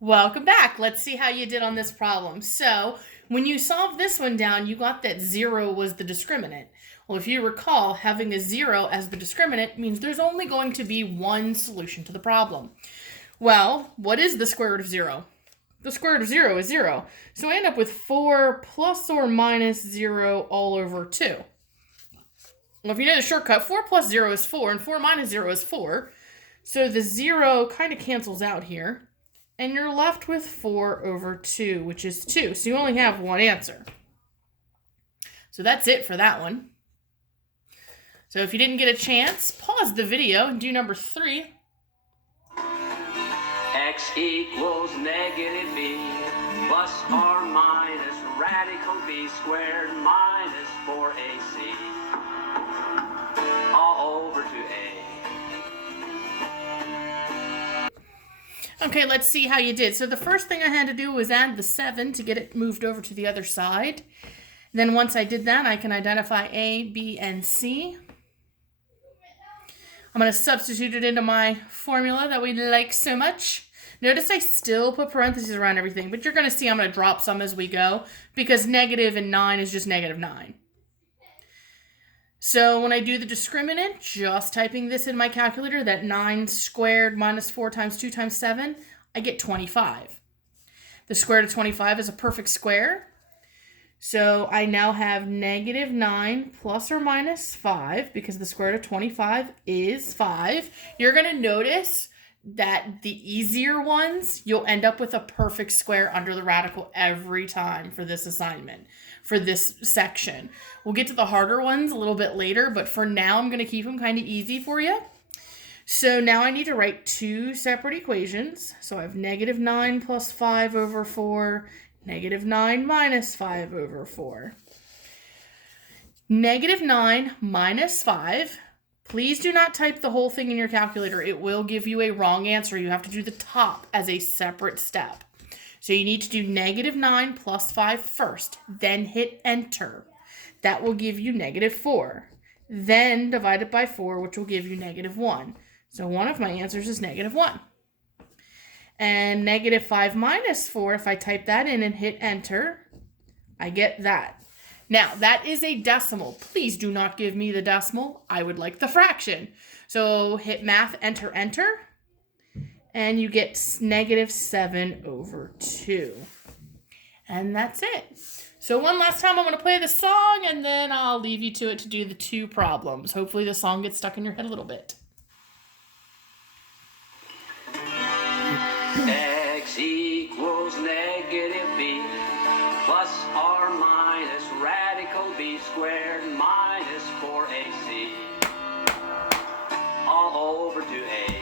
Welcome back. Let's see how you did on this problem. So, when you solved this one down, you got that 0 was the discriminant. Well, if you recall, having a 0 as the discriminant means there's only going to be one solution to the problem. Well, what is the square root of 0? The square root of 0 is 0. So I end up with 4 plus or minus 0 all over 2. Well, if you know the shortcut, 4 plus 0 is 4, and 4 minus 0 is 4. So the 0 kind of cancels out here. And you're left with 4 over 2, which is 2. So you only have one answer. So that's it for that one. So if you didn't get a chance, pause the video and do number 3. X equals negative b plus or minus radical b squared minus 4ac all over 2a. Okay, let's see how you did. So the first thing I had to do was add the 7 to get it moved over to the other side. Then once I did that, I can identify A, B, and C. I'm going to substitute it into my formula that we like so much. Notice I still put parentheses around everything, but you're going to see I'm going to drop some as we go because negative and 9 is just negative 9. So when I do the discriminant, just typing this in my calculator, that 9 squared minus 4 times 2 times 7, I get 25. The square root of 25 is a perfect square. So I now have negative 9 plus or minus 5 because the square root of 25 is 5. You're going to notice that the easier ones, you'll end up with a perfect square under the radical every time for this assignment, for this section. We'll get to the harder ones a little bit later, but for now, I'm going to keep them kind of easy for you. So now I need to write two separate equations. So I have negative 9 plus 5 over 4, negative 9 minus 5 over 4. Negative 9 minus 5. Please do not type the whole thing in your calculator. It will give you a wrong answer. You have to do the top as a separate step. So you need to do negative 9 plus 5 first, then hit enter. That will give you negative 4. Then divide it by 4, which will give you negative 1. So one of my answers is negative 1. And negative 5 minus 4, if I type that in and hit enter, I get that. Now, that is a decimal. Please do not give me the decimal. I would like the fraction. So hit math, enter, enter. And you get negative 7 over 2. And that's it. So one last time, I'm going to play the song, and then I'll leave you to it to do the two problems. Hopefully the song gets stuck in your head a little bit. X equals negative b plus or minus radical b squared minus 4ac all over 2a.